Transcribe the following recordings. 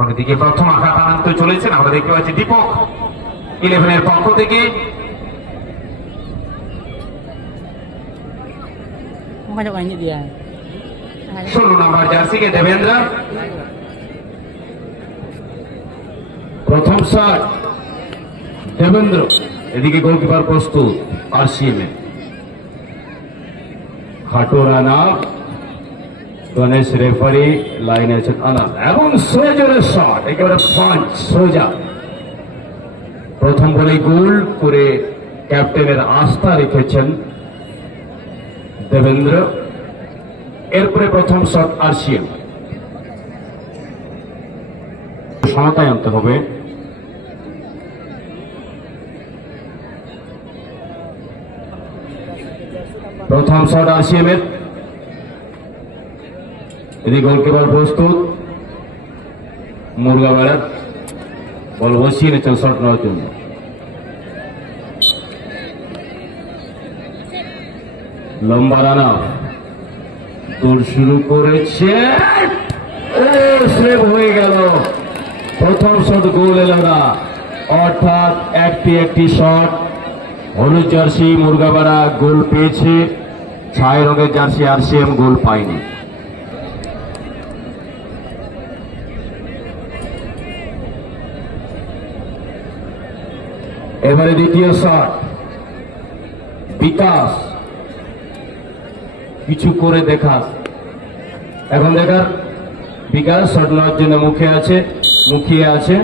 অন্যদিকে প্রথম আঘাত আনতে চলেছেন আমরা দেখতে পাচ্ছি দীপক 11-এর পক্ষ থেকে। ষোলো নম্বর জার্সিকে দেবেন্দ্র। প্রথম শট দেবেন্দ্র, এদিকে গোলকিপার প্রস্তুত আরসিএমে। খাটো রানা, গণেশ রেফারি লাইনে আছেন আনাম এবং সোজা শট, একেবারে পাঁচ সোজা। প্রথম বলে গোল করে ক্যাপ্টেনের আস্থা রেখেছেন দেবেন্দ্র। এরপরে প্রথম শট আরসিএম, সমতায় আনতে হবে। প্রথম শট আরসিএম এর, এদিকে গোলকিপার প্রস্তুত মুরগাবেড়া, বল বসিয়ে নিচ্ছেন শট নেওয়ার জন্য। লম্বা রানা দৌড় শুরু করেছে, সেভ হয়ে গেল। প্রথম শট গোল এলো না, অর্থাৎ একটি শট। হলুদ জার্সি মুরগাবেড়া গোল পেয়েছে, ছাই রঙের জার্সি আরসিএম গোল পায়নি। এবারে দ্বিতীয় শট বিকাশ, কিছু করে দেখাস, এখন দেখার বিকাশ শট নেওয়ার জন্য মুখিয়ে আছে।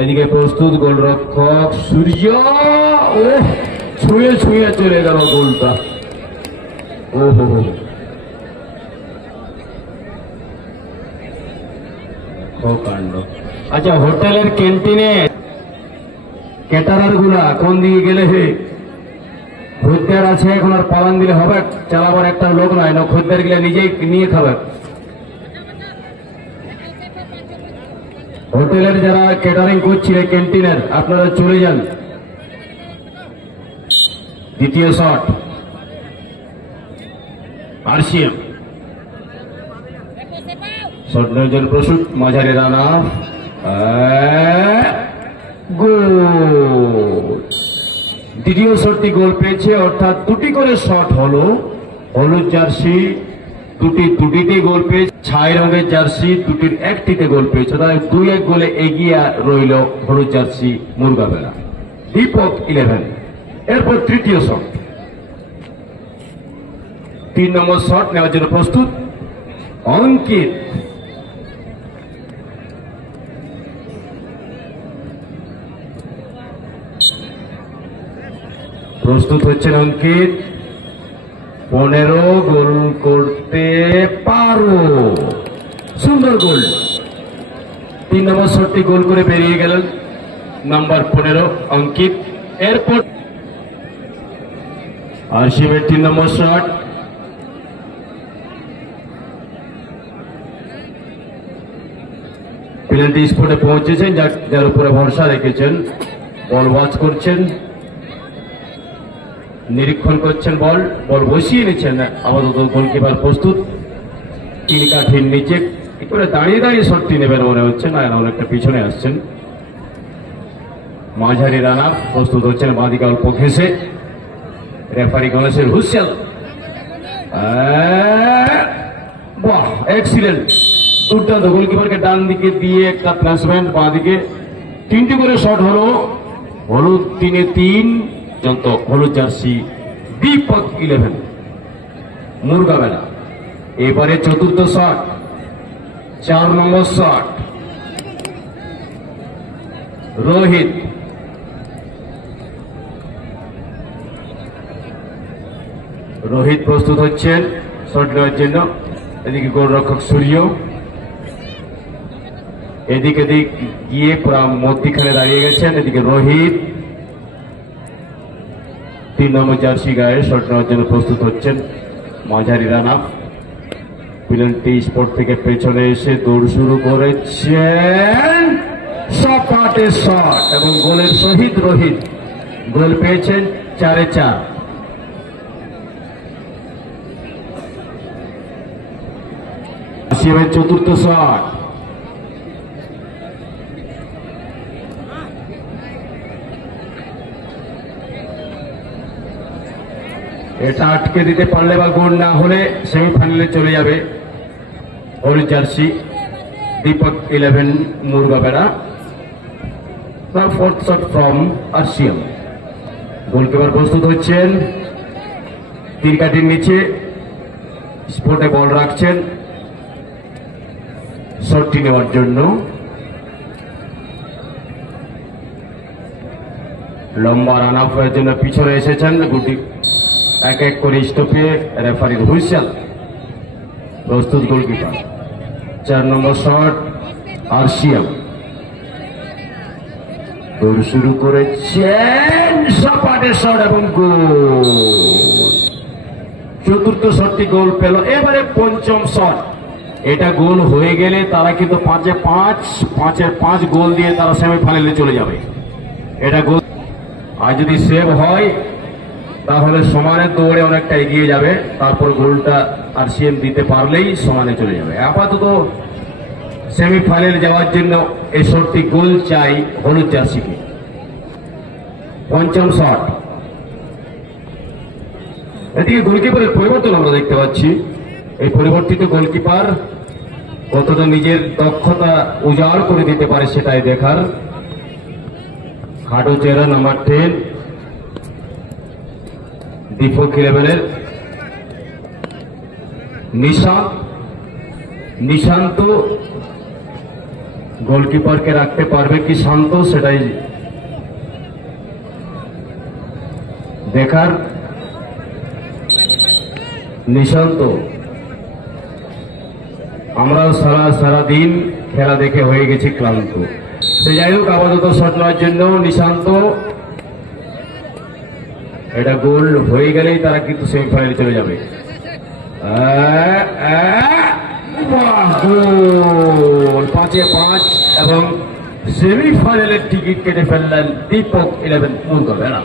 এদিকে প্রস্তুত গোলরক্ষক সূর্য, ছুঁয়ে চলে গেল গোলটা। কাণ্ড। আচ্ছা, হোটেলের ক্যান্টিনে ক্যাটারার গুলা কোন দিকে গেলে হে খদ্দের আছে, এখন আর পালান দিলে হবে? চালাবার একটা লোক নয় না, খদ্দের গেলে নিজেই নিয়ে খাবে। হোটেলের যারা ক্যাটারিং করছিলেন ক্যান্টিনের, আপনারা চলে যান। দ্বিতীয় শট আরসিএম, শট নেওয়ার জন্য প্রস্তুত মাঝারি রানা, গোল। দ্বিতীয় শটটি গোল পেয়েছে, অর্থাৎ দুটি করে শট হলো। হলুদ জার্সি দুটিতে গোল পেয়েছে, ছাই রঙের জার্সি দুটির একটিতে গোল পেয়েছে, তাই 2-1 গোলে এগিয়ে রইল হলুদ জার্সি মুরগাবেড়া। দীপক 11। এরপর তৃতীয় শট, 3 নম্বর শট নেওয়ার জন্য প্রস্তুত অঙ্কিত। প্রস্তুত হচ্ছেন অঙ্কিত। 15 গোল করতে পারো, সুন্দর গোল। 3 নম্বর শটটি গোল করে বেরিয়ে গেলেন নাম্বার 15 অঙ্কিত। এরপর আরসিএমের 3 নম্বর শট, পেনাল্টি স্পটে পৌঁছেছেন, যার উপরে ভরসা রেখেছেন। বল ওয়াচ করছেন, নিরীক্ষণ করছেন, বল বসিয়ে নিচ্ছেন। আপাতত গোলকিপার প্রস্তুত, 3 কাঠির নিচে করে দাঁড়িয়ে শটটি নেবেন মনে হচ্ছে, না অনেকটা পিছনে আসছেন। মাঝারি রানা প্রস্তুত হচ্ছেন, বাঁদিকে অল্প ঘেঁষে। রেফারি গণেশের হুইসেল, বাহ এক্সিলেন্ট, দুর্দান্ত। গোলকিপারকে ডান দিকে দিয়ে একটা প্লেসমেন্ট, বাঁদিকে 3টি করে শট হলো। হলুদ 3-3 হলুদ জার্সি দীপক 11 মুরগাবেড়া। এবারে চতুর্থ শট, 4 নম্বর শট রোহিত। প্রস্তুত হচ্ছেন শট নেওয়ার জন্য। এদিকে গোলরক্ষক সূর্য, এদিকে গিয়ে পুরা মধ্যখানে দাঁড়িয়ে গেছেন। এদিকে রোহিত 3 নম্বর জার্সি গায়ে শট নেওয়ার জন্য প্রস্তুত হচ্ছেন মাঝারি রানা। পেনাল্টি স্পট থেকে পেছনে এসে দৌড় শুরু করেছেন, সপাটে শট এবং গোলের সহিত রোহিত গোল পেয়েছেন 4-4। RCM-এর চতুর্থ শট। এটা আটকে দিতে পারলে বা গোল না হলে সেমিফাইনালে চলে যাবে হলুদ jersey Deepak 11 Murgabera. Fourth shot from RCM। Goalkeeper প্রস্তুত হচ্ছেন, তীর কাঠির নিচে স্পটে বল রাখছেন শটটি নেওয়ার জন্য। লম্বা রান আপ হওয়ার জন্য পিছনে এসেছেন, গুটি এক এক করে স্টপে রেফারির হুইসেল। প্রস্তুত গোলকিপার। 4 নম্বর শট RCM। দৌড় শুরু করেছেন, সপাটে শট এবং গোল। চতুর্থ শটটি গোল পেল। এবারে পঞ্চম শট, এটা গোল হয়ে গেলে তারা কিন্তু 5-এ 5 গোল দিয়ে তারা সেমিফাইনালে চলে যাবে। এটা গোল আর যদি সেভ হয় তাহলে সমানের দৌড়ে অনেকটা এগিয়ে যাবে, তারপর গোলটা RCM দিতে পারলেই সমানে চলে যাবে। আপাতত সেমিফাইনালে যাওয়ার জন্য এই শটটি গোল চাই হলুদ জার্সিকে। পঞ্চম শট, এদিকে গোলকিপারের পরিবর্তন আমরা দেখতে পাচ্ছি। এই পরিবর্তিত গোলকিপার কতটা নিজের দক্ষতা উজাড় করে দিতে পারে সেটাই দেখার। খাটো চেহারা নাম্বার 10 দীপক 11-এর নিশান্ত গোলকিপারকে রাখতে পারবে কি শান্ত, সেটাই দেখার। নিশান্ত, আমরাও সারা দিন খেলা দেখে হয়ে গেছি ক্লান্ত। সে যাই হোক, আপাতত শট নেওয়ার জন্য নিশান্ত। এটা গোল হয়ে গেলেই তারা কিন্তু সেমিফাইনালে চলে যাবে। গোল 5-এ 5 এবং সেমিফাইনালের টিকিট কেটে ফেললেন দীপক 11 মুরগাবেড়া।